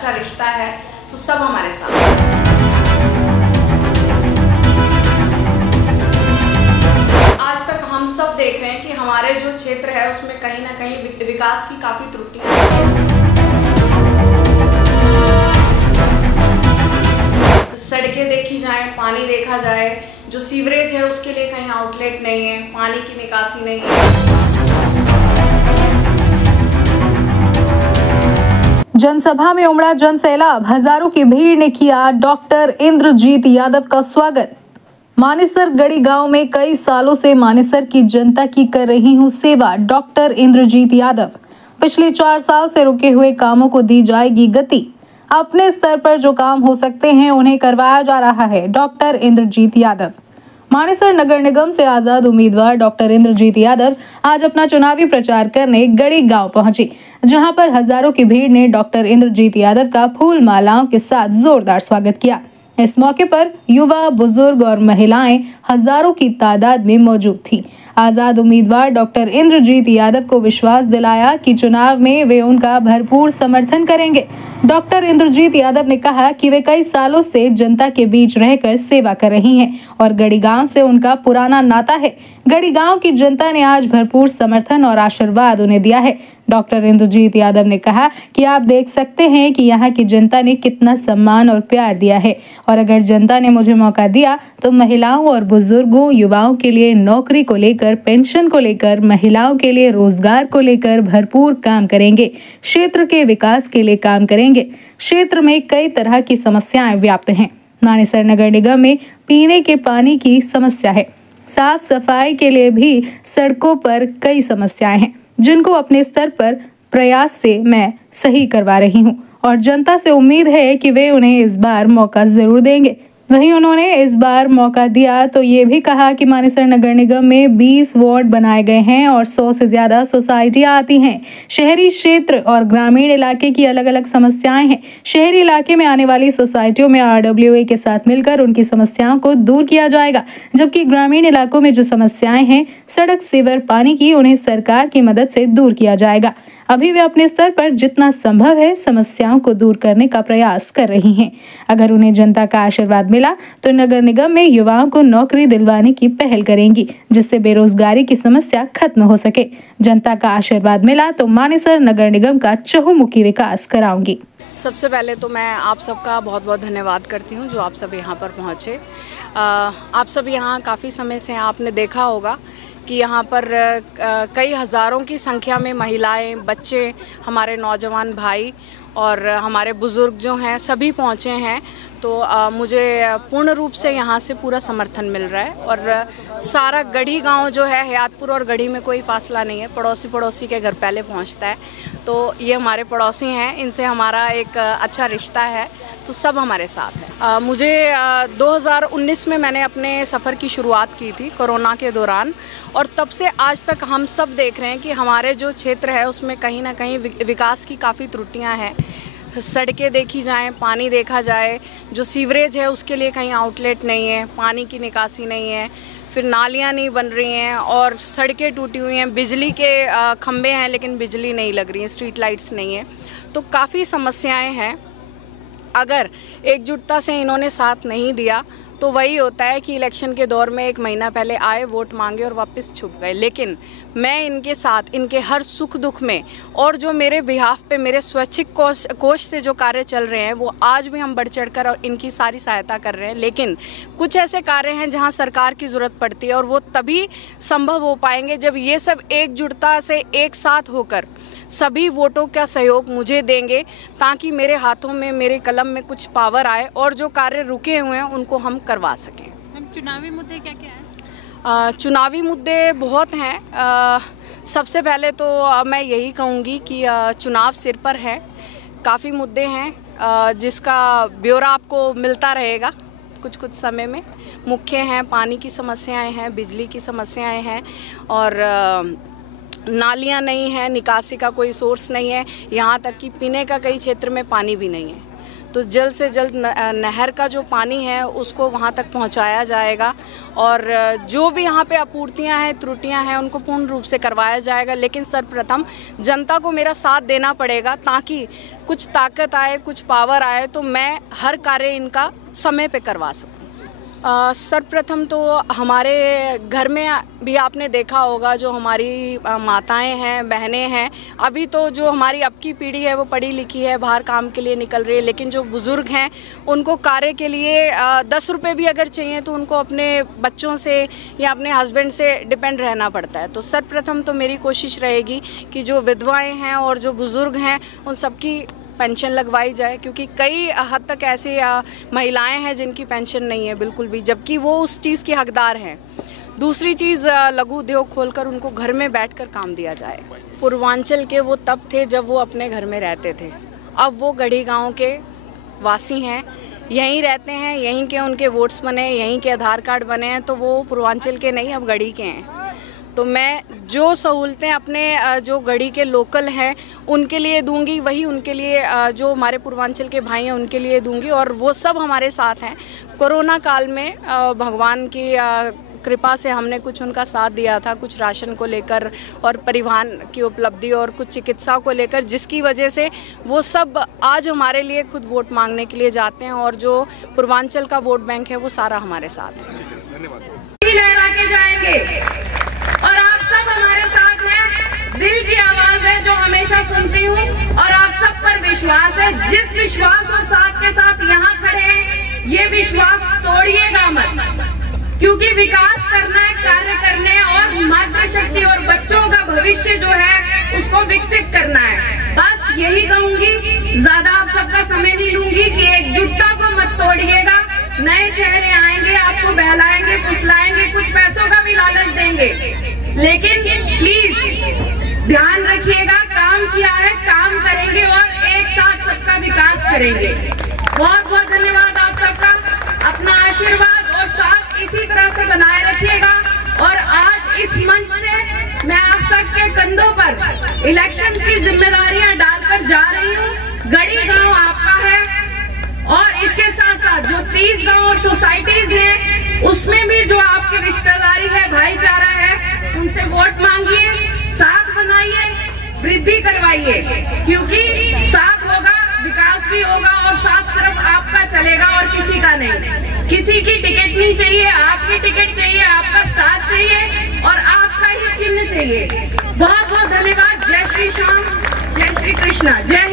अच्छा रिश्ता है, तो सब हमारे साथ हैं। आज तक हम सब देख रहे हैं कि हमारे जो क्षेत्र है उसमें कहीं ना कहीं विकास की काफ़ी त्रुटियां हैं। सड़कें देखी जाए, पानी देखा जाए, जो सीवरेज है उसके लिए कहीं आउटलेट नहीं है, पानी की निकासी नहीं है। जनसभा में उमड़ा जन सैलाब, हजारों की भीड़ ने किया डॉक्टर इंद्रजीत यादव का स्वागत। मानेसर गढ़ी गांव में कई सालों से मानेसर की जनता की कर रही हूं सेवा, डॉक्टर इंद्रजीत यादव। पिछले 4 साल से रुके हुए कामों को दी जाएगी गति। अपने स्तर पर जो काम हो सकते हैं उन्हें करवाया जा रहा है, डॉक्टर इंद्रजीत यादव। मानेसर नगर निगम से आजाद उम्मीदवार डॉक्टर इंद्रजीत यादव आज अपना चुनावी प्रचार करने गढ़ी गांव पहुंचे, जहां पर हजारों की भीड़ ने डॉक्टर इंद्रजीत यादव का फूल मालाओं के साथ जोरदार स्वागत किया। इस मौके पर युवा, बुजुर्ग और महिलाएं हजारों की तादाद में मौजूद थी। आजाद उम्मीदवार डॉक्टर इंद्रजीत यादव को विश्वास दिलाया कि चुनाव में वे उनका भरपूर समर्थन करेंगे। डॉक्टर इंद्रजीत यादव ने कहा कि वे कई सालों से जनता के बीच रहकर सेवा कर रही हैं और गढ़ी गांव से उनका पुराना नाता है। गढ़ी गांव की जनता ने आज भरपूर समर्थन और आशीर्वाद उन्हें दिया है। डॉक्टर इंद्रजीत यादव ने कहा कि आप देख सकते हैं कि यहाँ की जनता ने कितना सम्मान और प्यार दिया है, और अगर जनता ने मुझे मौका दिया तो महिलाओं और बुजुर्गों, युवाओं के लिए नौकरी को लेकर, पेंशन को लेकर, महिलाओं के लिए रोजगार को लेकर भरपूर काम करेंगे। क्षेत्र के विकास के लिए काम करेंगे। क्षेत्र में कई तरह की समस्याएं व्याप्त हैं। मानेसर नगर निगम में पीने के पानी की समस्या है। साफ सफाई के लिए भी सड़कों पर कई समस्याएं हैं, जिनको अपने स्तर पर प्रयास से मैं सही करवा रही हूं और जनता से उम्मीद है कि वे उन्हें इस बार मौका जरूर देंगे। वहीं उन्होंने इस बार मौका दिया तो ये भी कहा कि मानेसर नगर निगम में 20 वार्ड बनाए गए हैं और 100 से ज्यादा सोसाइटियां आती हैं। शहरी क्षेत्र और ग्रामीण इलाके की अलग अलग समस्याएं हैं। शहरी इलाके में आने वाली सोसाइटियों में RWA के साथ मिलकर उनकी समस्याओं को दूर किया जाएगा, जबकि ग्रामीण इलाकों में जो समस्याएं हैं सड़क, सीवर, पानी की, उन्हें सरकार की मदद से दूर किया जाएगा। अभी वे अपने स्तर पर जितना संभव है समस्याओं को दूर करने का प्रयास कर रही हैं। अगर उन्हें जनता का आशीर्वाद मिला तो नगर निगम में युवाओं को नौकरी दिलवाने की पहल करेंगी, जिससे बेरोजगारी की समस्या खत्म हो सके। जनता का आशीर्वाद मिला तो मानेसर नगर निगम का चहुमुखी विकास कराऊंगी। सबसे पहले तो मैं आप सबका बहुत बहुत धन्यवाद करती हूँ जो आप सब यहाँ पर पहुँचे। आप सब यहाँ काफ़ी समय से आपने देखा होगा कि यहाँ पर कई हज़ारों की संख्या में महिलाएं, बच्चे, हमारे नौजवान भाई और हमारे बुज़ुर्ग जो हैं सभी पहुँचे हैं। तो मुझे पूर्ण रूप से यहाँ से पूरा समर्थन मिल रहा है और सारा गढ़ी गांव जो है, हयातपुर और गढ़ी में कोई फासला नहीं है, पड़ोसी के घर पहले पहुँचता है। तो ये हमारे पड़ोसी हैं, इनसे हमारा एक अच्छा रिश्ता है, तो सब हमारे साथ हैं। मुझे 2019 में मैंने अपने सफ़र की शुरुआत की थी कोरोना के दौरान, और तब से आज तक हम सब देख रहे हैं कि हमारे जो क्षेत्र है उसमें कहीं ना कहीं विकास की काफ़ी त्रुटियां हैं। सड़कें देखी जाएं, पानी देखा जाए, जो सीवरेज है उसके लिए कहीं आउटलेट नहीं है, पानी की निकासी नहीं है, फिर नालियाँ नहीं बन रही हैं और सड़कें टूटी हुई हैं, बिजली के खंभे हैं लेकिन बिजली नहीं लग रही है, स्ट्रीट लाइट्स नहीं है, तो काफ़ी समस्याएं हैं। अगर एकजुटता से इन्होंने साथ नहीं दिया तो वही होता है कि इलेक्शन के दौर में 1 महीना पहले आए, वोट मांगे और वापस छुप गए। लेकिन मैं इनके साथ, इनके हर सुख दुख में, और जो मेरे बिहाफ पे मेरे स्वैच्छिक कोष से जो कार्य चल रहे हैं वो आज भी हम बढ़ चढ़ कर और इनकी सारी सहायता कर रहे हैं। लेकिन कुछ ऐसे कार्य हैं जहां सरकार की ज़रूरत पड़ती है और वो तभी संभव हो पाएंगे जब ये सब एकजुटता से एक साथ होकर सभी वोटों का सहयोग मुझे देंगे, ताकि मेरे हाथों में, मेरे कलम में कुछ पावर आए और जो कार्य रुके हुए हैं उनको हम करवा सकें। हम चुनावी मुद्दे क्या क्या हैं? चुनावी मुद्दे बहुत हैं। सबसे पहले तो मैं यही कहूँगी कि चुनाव सिर पर है, काफ़ी मुद्दे हैं जिसका ब्यौरा आपको मिलता रहेगा कुछ समय में। मुख्य हैं, पानी की समस्याएं हैं, बिजली की समस्याएं हैं और नालियाँ नहीं हैं, निकासी का कोई सोर्स नहीं है, यहाँ तक कि पीने का कई क्षेत्र में पानी भी नहीं है। तो जल्द से जल्द नहर का जो पानी है उसको वहाँ तक पहुँचाया जाएगा और जो भी यहाँ पे आपूर्तियाँ हैं, त्रुटियाँ हैं, उनको पूर्ण रूप से करवाया जाएगा। लेकिन सर्वप्रथम जनता को मेरा साथ देना पड़ेगा ताकि कुछ ताकत आए, कुछ पावर आए, तो मैं हर कार्य इनका समय पे करवा सकूँ। सर्वप्रथम तो हमारे घर में भी आपने देखा होगा, जो हमारी माताएं हैं, बहनें हैं, अभी तो जो हमारी अब की पीढ़ी है वो पढ़ी लिखी है, बाहर काम के लिए निकल रही है, लेकिन जो बुज़ुर्ग हैं उनको कार्य के लिए 10 रुपये भी अगर चाहिए तो उनको अपने बच्चों से या अपने हस्बैंड से डिपेंड रहना पड़ता है। तो सर्वप्रथम तो मेरी कोशिश रहेगी कि जो विधवाएँ हैं और जो बुज़ुर्ग हैं उन सबकी पेंशन लगवाई जाए, क्योंकि कई हद तक ऐसी महिलाएं हैं जिनकी पेंशन नहीं है बिल्कुल भी, जबकि वो उस चीज़ की हकदार हैं। दूसरी चीज़, लघु उद्योग खोलकर उनको घर में बैठकर काम दिया जाए। पूर्वांचल के वो तब थे जब वो अपने घर में रहते थे, अब वो गढ़ी गांव के वासी हैं, यहीं रहते हैं, यहीं के उनके वोट्स बने, यहीं के आधार कार्ड बने हैं, तो वो पूर्वांचल के नहीं, अब गढ़ी के हैं। तो मैं जो सहूलतें अपने जो गढ़ी के लोकल हैं उनके लिए दूंगी, वही उनके लिए जो हमारे पूर्वांचल के भाई हैं उनके लिए दूंगी, और वो सब हमारे साथ हैं। कोरोना काल में भगवान की कृपा से हमने कुछ उनका साथ दिया था, कुछ राशन को लेकर और परिवहन की उपलब्धि और कुछ चिकित्सा को लेकर, जिसकी वजह से वो सब आज हमारे लिए खुद वोट मांगने के लिए जाते हैं, और जो पूर्वांचल का वोट बैंक है वो सारा हमारे साथ है। लहरा के जाएंगे और आप सब हमारे साथ हैं। दिल की आवाज है जो हमेशा सुनती हूँ, और आप सब पर विश्वास है। जिस विश्वास और साथ के साथ यहाँ खड़े हैं, ये विश्वास तोड़िएगा मत, क्योंकि विकास करना है, कार्य करने और मातृशक्ति और बच्चों का भविष्य जो है उसको विकसित करना है। बस यही कहूंगी, ज्यादा आप सबका समय नहीं लूंगी कि एकजुटता को मत तोड़िएगा। नए चेहरे आएंगे, आपको बहलाएंगे, फुसलाएंगे, कुछ पैसों का भी लालच देंगे, लेकिन प्लीज ध्यान रखिएगा, काम किया है, काम करेंगे और एक साथ सबका विकास करेंगे। बहुत बहुत धन्यवाद आप सबका। अपना आशीर्वाद और साथ इसी तरह से बनाए रखिएगा। और आज इस मंच से मैं आप सबके कंधों पर इलेक्शन की जिम्मेदारियां डालकर जा रही हूँ। गढ़ी गांव आपका है, और इसके साथ साथ जो 30 गांव और सोसाइटीज हैं उसमें भी जो आपकी रिश्तेदारी है, भाईचारा है, उनसे वोट मांगिए, साथ बनाइए, वृद्धि करवाइए, क्योंकि साथ होगा विकास भी होगा, और साथ सिर्फ आपका चलेगा और किसी का नहीं। किसी की टिकट नहीं चाहिए, आपकी टिकट चाहिए, आपका साथ चाहिए और आपका ही चिन्ह चाहिए। बहुत बहुत धन्यवाद। जय श्री श्याम, जय श्री कृष्णा, जय